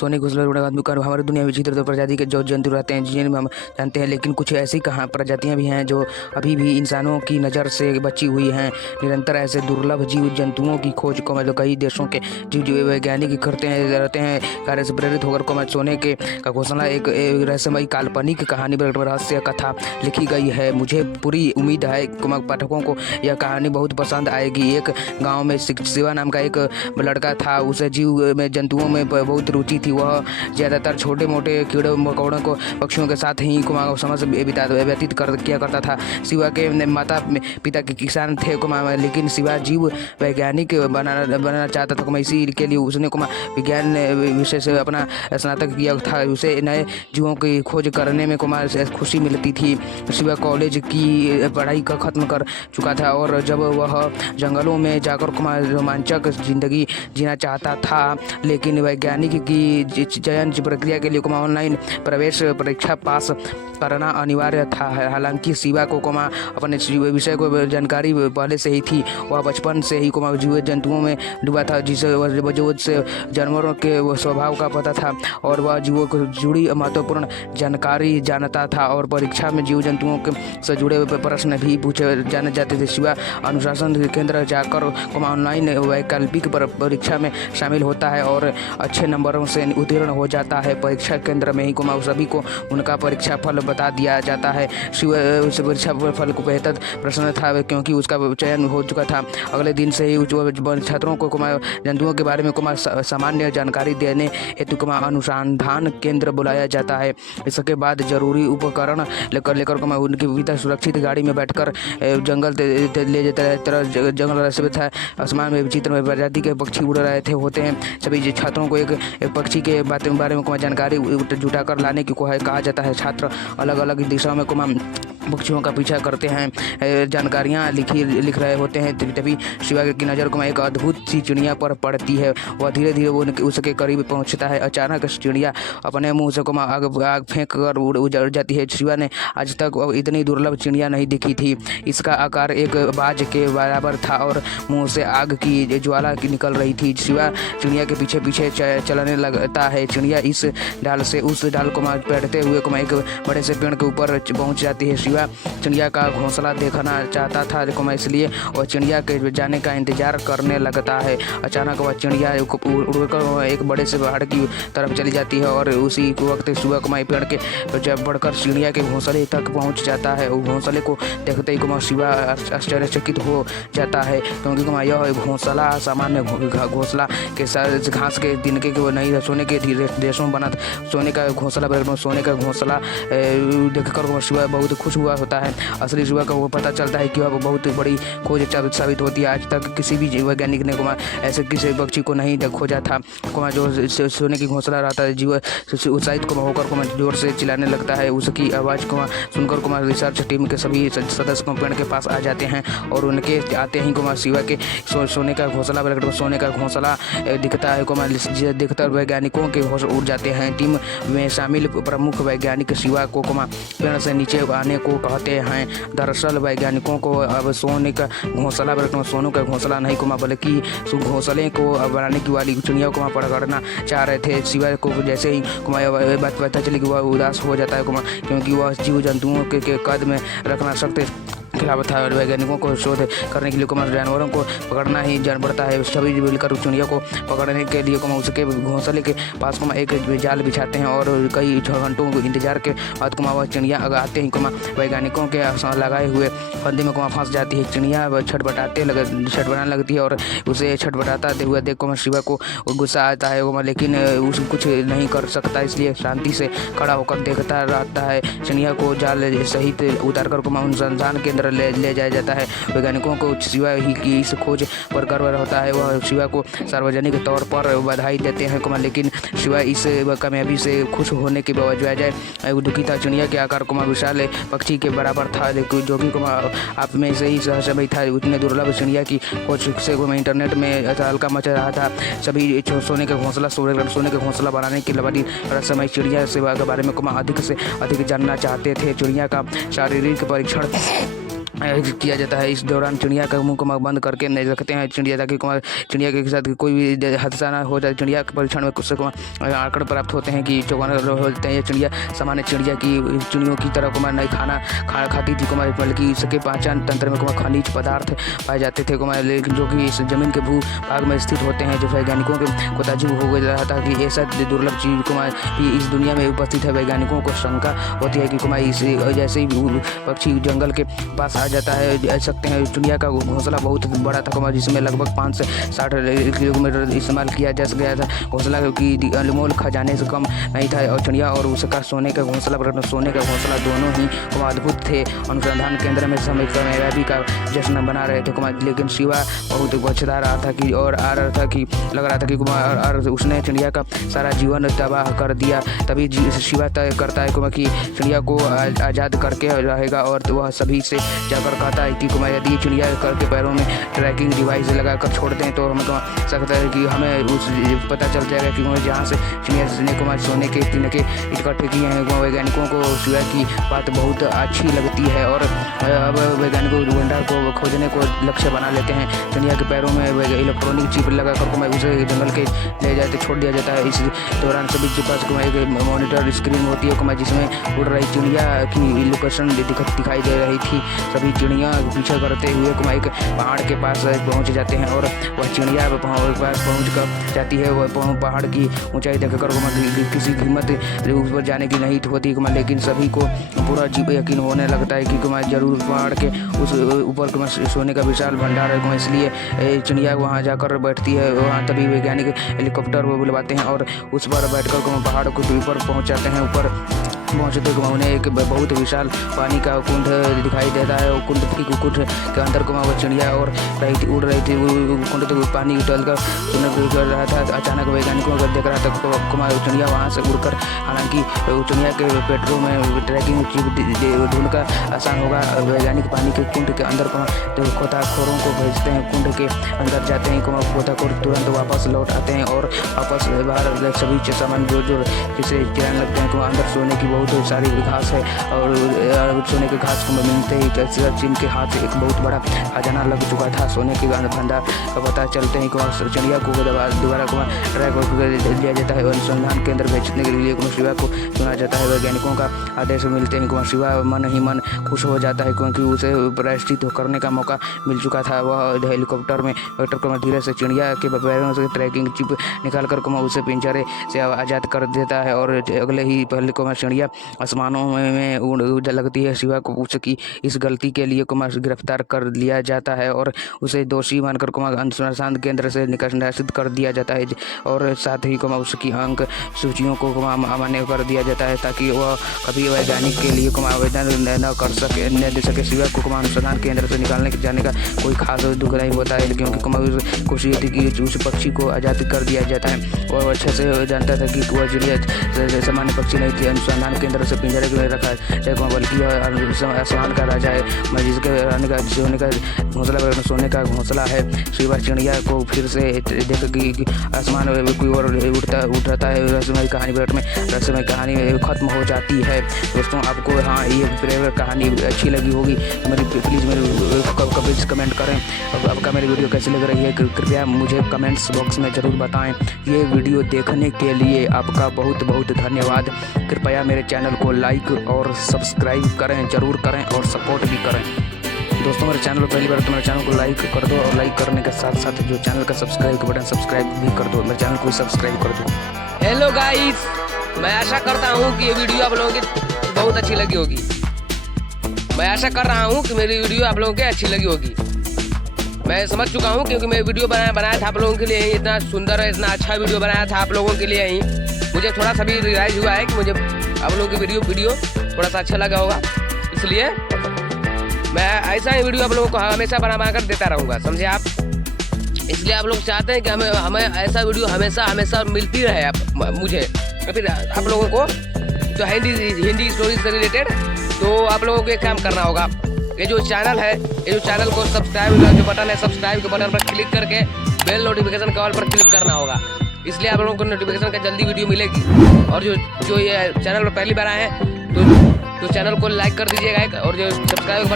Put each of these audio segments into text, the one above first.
सोने घोंसला उड़ने वाले आदमी हमारी दुनिया में विचित्र प्रजाति के जो जंतु रहते हैं जिन्हें हम जानते हैं, लेकिन कुछ ऐसी प्रजातियां भी हैं जो अभी भी इंसानों की नज़र से बची हुई हैं। निरंतर ऐसे दुर्लभ जीव जंतुओं की खोज को मतलब कई देशों के जीव वैज्ञानिक करते रहते हैं। कार्य से प्रेरित होकर सोने के का घोंसला एक रहस्यमयी काल्पनिक कहानी रहस्य कथा लिखी गई है। मुझे पूरी उम्मीद है पाठकों को यह कहानी बहुत पसंद आएगी। एक गाँव में शिवा नाम का एक लड़का था। उसे जीव में जंतुओं में बहुत रुचि थी। वह ज़्यादातर छोटे मोटे कीड़े मकोड़ों को पक्षियों के साथ ही समय व्यतीत किया करता था। शिवा के माता पिता के किसान थे, लेकिन शिवा जीव वैज्ञानिक बनाना चाहता था। इसी के लिए उसने विज्ञान विषय से अपना स्नातक किया था। उसे नए जीवों की खोज करने में खुशी मिलती थी। शिवा कॉलेज की पढ़ाई का खत्म कर चुका था और जब वह जंगलों में जाकर रोमांचक जिंदगी जीना चाहता था, लेकिन वैज्ञानिक की चयन प्रक्रिया के लिए ऑनलाइन प्रवेश परीक्षा पास करना अनिवार्य था। हालांकि शिवा को अपने विषय को जानकारी पहले से ही थी। वह बचपन से ही जीव जंतुओं में डूबा था, जिसे वजह से जानवरों के स्वभाव का पता था और वह जीवों को जुड़ी महत्वपूर्ण जानकारी जानता था और परीक्षा में जीव जंतुओं से जुड़े प्रश्न भी पूछे जाने जाते थे। शिवा अनुशासन केंद्र जाकर ऑनलाइन वैकल्पिक परीक्षा में शामिल होता है और अच्छे नंबरों से उत्तीर्ण हो जाता है। परीक्षा केंद्र में ही सभी को उनका परीक्षा फल बता दिया जाता है। शिवा उस परीक्षा फल को बेहतर प्रसन्न था क्योंकि उसका चयन हो चुका था। अगले दिन से ही छात्रों को जंतुओं के बारे में सामान्य जानकारी देने हेतु अनुसंधान केंद्र बुलाया जाता है। इसके बाद जरूरी उपकरण लेकर उनके पिता सुरक्षित गाड़ी में बैठकर जंगल ले जाते हैं। जंगल रास्ते में था। आसमान में विचित्र प्रजाति के पक्षी उड़ रहे होते हैं। सभी छात्रों को एक पक्षी के बारे में जानकारी जुटाकर लाने की कहा जाता है। छात्र अलग अलग दिशाओं में पक्षियों का पीछा करते हैं, जानकारियाँ लिख रहे होते हैं। तभी शिवा की नज़र एक अद्भुत सी चिड़िया पर पड़ती है। वह धीरे धीरे वो उसके करीब पहुंचता है। अचानक चिड़िया अपने मुंह से आग फेंक कर उड़ जाती है। शिवा ने आज तक इतनी दुर्लभ चिड़िया नहीं दिखी थी। इसका आकार एक बाज के बराबर था और मुंह से आग की ज्वाला निकल रही थी। शिवा चिड़िया के पीछे पीछे चलने लगता है। चिड़िया इस डाल से उस डाल को बैठते हुए एक बड़े से पेड़ के ऊपर पहुंच जाती है। शिवा चिड़िया का घोंसला देखना चाहता था, इसलिए वह चिड़िया के जाने का इंतजार करने लगता है। अचानक वह चिड़िया उड़कर एक बड़े से पहाड़ की तरफ चली जाती है और उसी वक्त शिवा पेड़ के जब बढ़कर चिड़िया के घोंसले तक पहुंच जाता है। घोंसले को देखते ही शिवा आश्चर्यचकित हो जाता है, क्योंकि यह घोंसला सामान्य घोंसला के साथ घास के तिनके के नहीं, सोने के रेशों बना सोने का घोंसला देखकर शिवा बहुत खुश हुआ होता है। असली शिवा का वो पता चलता है कि वह बहुत बड़ी खोज साबित होती है। आज तक किसी भी वैज्ञानिक ने ऐसे किसी पक्षी को नहीं खोजा था जो सोने की घोंसला रहता है। जीव उत्साहित होकर जोर से चिल्लाने लगता है। उसकी आवाज़ को सुनकर रिसर्च टीम के सभी सदस्य पेड़ के पास आ जाते हैं और उनके आते ही शिवा के सोने का घोंसला दिखता है। दिखकर वैज्ञानिकों के होश उड़ जाते हैं। टीम में शामिल प्रमुख वैज्ञानिक शिवा को पेड़ से नीचे आने को कहते हैं। दरअसल वैज्ञानिकों को अब सोने का घोंसला नहीं बल्कि घोंसले को बनाने की वाली चिड़िया को पकड़ना चाह रहे थे। शिवा को जैसे ही बात पता चली कि वह उदास हो जाता है, क्योंकि वह जीव जंतुओं के कद में रखना सख्त खिलाफ था। वैज्ञानिकों को शोध करने के लिए जानवरों को पकड़ना ही जान पड़ता है। सभी मिलकर चिड़िया को पकड़ने के लिए उसके घोंसले के पास एक जाल बिछाते हैं और कई घंटों इंतजार के बाद वह चिड़िया आते ही वैज्ञानिकों के लगाए हुए फंदे में फंस जाती है। चिड़िया छटपटाने लगती है और उसे छटपटाता हुआ देख शिवा को गुस्सा आता है, लेकिन उस कुछ नहीं कर सकता, इसलिए शांति से खड़ा होकर देखता रहता है। चिड़िया को जाल सहित उतारकर अनुसंधान केंद्र ले जाया जाता है। वैज्ञानिकों को शिवा ही की इस खोज पर गर्व होता है। वह शिवा को सार्वजनिक तौर पर बधाई देते हैं, लेकिन शिवा इस कामयाबी से खुश होने के बजाय दुखी था। चिड़िया के आकार विशाल पक्षी के बराबर था, जो कि आप में से ही सहसमय था। उतने दुर्लभ चिड़िया की खोज से इंटरनेट में हल्का मच रहा था। सभी सोने के घोंसला बनाने की बड़ी रहस्यमय चिड़िया सेवा के बारे में अधिक से अधिक जानना चाहते थे। चिड़िया का शारीरिक परीक्षण किया जाता है। इस दौरान चिड़िया का मुंह को बंद करके नहीं रखते हैं चिड़िया, ताकि चिड़िया के साथ कोई भी हादसा ना हो जाए। चिड़िया के परीक्षण में कुछ आंकड़े प्राप्त होते हैं कि 54 होते हैं। ये चिड़िया सामान्य चिड़ियों की तरह नहीं खाती थी, बल्कि इसके पाचन तंत्र में खनिज पदार्थ पाए जाते थे, लेकिन जो कि इस जमीन के भू भाग में स्थित होते हैं। जो वैज्ञानिकों को ताज्जुब हो गया था कि ऐसा दुर्लभ चीज भी इस दुनिया में उपस्थित है। वैज्ञानिकों को शंका होती है कि इस जैसे ही पक्षी जंगल के पास आ जाता है। कह सकते हैं चिड़िया का घोंसला बहुत बड़ा था, जिसमें लगभग 5 से 60 किलोमीटर इस्तेमाल किया जा गया था। घोंसला की अनमोल खजाने से कम नहीं था, और चिड़िया और उसका सोने का घोंसला दोनों ही अद्भुत थे। अनुसंधान केंद्र में समय कामयाबी का जश्न बना रहे थे, लेकिन शिवा बहुत बचता रहा था कि लग रहा था कि उसने चिड़िया का सारा जीवन तबाह कर दिया। तभी शिवा तय करता है कि चिड़िया को आज़ाद करके रहेगा, और वह सभी से जाकर कहता है कि यदि चिड़िया करके पैरों में ट्रैकिंग डिवाइस लगाकर छोड़ दें तो हमें सकता है कि हमें पता चल जाएगा कि जहाँ से चिड़िया ने सोने के तिनके इकट्ठे किए हैं। वैज्ञानिकों को शिवा की बात बहुत अच्छी लगती है, और अब वैज्ञानिकों भंडार को खोजने को लक्ष्य बना लेते हैं। चिड़िया के पैरों में इलेक्ट्रॉनिक चिप लगाकर उसे जंगल के ले जाते छोड़ दिया जाता है। इस दौरान सभी के पास एक मॉनिटर स्क्रीन होती है, जिसमें उड़ रही चिड़िया की लोकेशन दिखाई दे रही थी। सभी चिड़िया पीछे करते हुए एक पहाड़ के पास पहुंच जाते हैं, और वह चिड़िया पास पहुंच कर जाती है। वह पहाड़ की ऊंचाई देखकर किसी हिम्मत ऊपर जाने की नहीं होती, लेकिन सभी को पूरा यकीन होने लगता है कि जरूर पहाड़ के उस ऊपर सोने का विशाल भंडार है। इसलिए चिड़िया वहां जाकर बैठती है। वहां तभी वैज्ञानिक हेलीकॉप्टर बुलवाते हैं और उस पर बैठकर पहाड़ को ऊपर पहुंच जाते हैं। ऊपर पहुँचते उन्हें एक बहुत विशाल पानी का कुंड दिखाई देता है। वो कुंड के अंदर वो चिड़िया और उड़ रही थी। कुंड तो पानी उतर रहा था। अचानक वैज्ञानिकों को देख रहा था तो चिड़िया वहाँ से उड़कर, हालांकि चिड़िया के पेटरों में ट्रैकिंग ढूंढकर आसान होगा। वैज्ञानिक पानी के कुंड के अंदर गोताखोरों को भेजते हैं। कुंड के अंदर जाते हैं, गोताखोर तुरंत वापस लौट आते हैं और वापस बाहर सभी सामान जो जिसे गिराने लगते हैं। अंदर सोने की बहुत सारी घास है, और सोने के घास को मिलते ही जिनके हाथ एक बहुत बड़ा खजाना लग चुका था। सोने के भंडार का पता चलते ही चिड़िया को दोबारा ट्रैक लिया जाता है। अनुसंधान केंद्र भेजने के लिए शिवा को चुना जाता है। वैज्ञानिकों का आदेश मिलते हैं शिवा मन ही मन खुश हो जाता है, क्योंकि उसे प्रायश्चित करने का मौका मिल चुका था। वह हेलीकॉप्टर में धीरे से चिड़िया के पैरों से ट्रैकिंग चिप निकालकर उसे पिंजरे से आज़ाद कर देता है, और अगले ही पहले चिड़िया आसमानों में उड़ लगती है। शिवा को उसकी इस गलती के लिए गिरफ्तार कर लिया जाता है और उसे दोषी मानकर अनुसंधान केंद्र से निष्कासित कर दिया जाता है, और साथ ही उसकी अंक सूचियों को अमान्य कर दिया जाता है, ताकि वह कभी वैज्ञानिक के लिए आवेदन न दे सके। शिवा को अनुसंधान केंद्र से निकालने जाने का कोई खास दुख नहीं होता है, क्योंकि खुशी थी कि उस पक्षी को आज़ाद कर दिया जाता है। वह अच्छे से जानता था कि वह चिड़िया सामान्य पक्षी नहीं थी। अनुसंधान केंद्र से पिंजरे में रखा है, बल्कि आसमान का राजा है, जिसके सोने का घोंसला है। शिवा चिड़िया को फिर से देख कि आसमान कोई और उठता है। रहस्यमय कहानी खत्म हो जाती है। दोस्तों, आपको ये प्रेरक कहानी अच्छी लगी होगी तो प्लीज़ मेरे कमेंट करें। आपका मेरी वीडियो कैसी लग रही है कृपया मुझे कमेंट्स बॉक्स में ज़रूर बताएं। ये वीडियो देखने के लिए आपका बहुत बहुत धन्यवाद। कृपया मेरे चैनल को लाइक और सब्सक्राइब जरूर करें और सपोर्ट भी करें। दोस्तों, मेरे चैनल को पहली बार तो मेरे चैनल को लाइक कर दो, और लाइक करने के साथ साथ जो चैनल का सब्सक्राइब बटन सब्सक्राइब भी कर दो। मेरे चैनल को सब्सक्राइब कर दो। हेलो गाइस, मैं आशा करता हूँ कि ये वीडियो आप लोगों की बहुत अच्छी लगी होगी। मैं आशा कर रहा हूँ कि मेरी वीडियो आप लोगों की अच्छी लगी होगी। मैं समझ चुका हूँ, क्योंकि मैं वीडियो बनाया था आप लोगों के लिए ही। इतना सुंदर है, इतना अच्छा वीडियो बनाया था आप लोगों के लिए ही। मुझे थोड़ा सा भी रियलाइज़ हुआ है कि मुझे आप लोगों की वीडियो थोड़ा सा अच्छा लगा होगा, इसलिए मैं ऐसा ही वीडियो आप लोगों को हमेशा बना कर देता रहूँगा, समझे आप। इसलिए आप लोग चाहते हैं कि हमें ऐसा वीडियो हमेशा मिलती रहे मुझे। फिर आप लोगों को जो हिंदी स्टोरी से रिलेटेड, तो आप लोगों को एक काम करना होगा। ये जो चैनल है, ये जो चैनल को सब्सक्राइब का जो बटन है, सब्सक्राइब के बटन पर क्लिक करके बेल नोटिफिकेशन कॉल पर क्लिक करना होगा। इसलिए आप लोगों को नोटिफिकेशन का जल्दी वीडियो मिलेगी। और जो ये चैनल पर पहली बार आए हैं तो चैनल को लाइक कर दीजिएगा एक, और जो सब्सक्राइब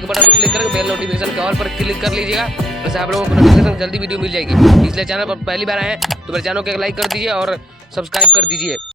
के बटन पर क्लिक करके बेल नोटिफिकेशन के ऑल पर क्लिक कर लीजिएगा। वैसे आप लोगों को नोटिफिकेशन जल्दी वीडियो मिल जाएगी। इसलिए चैनल पर पहली बार आए हैं तो मेरे चैनल को लाइक कर दीजिए और सब्सक्राइब कर दीजिए।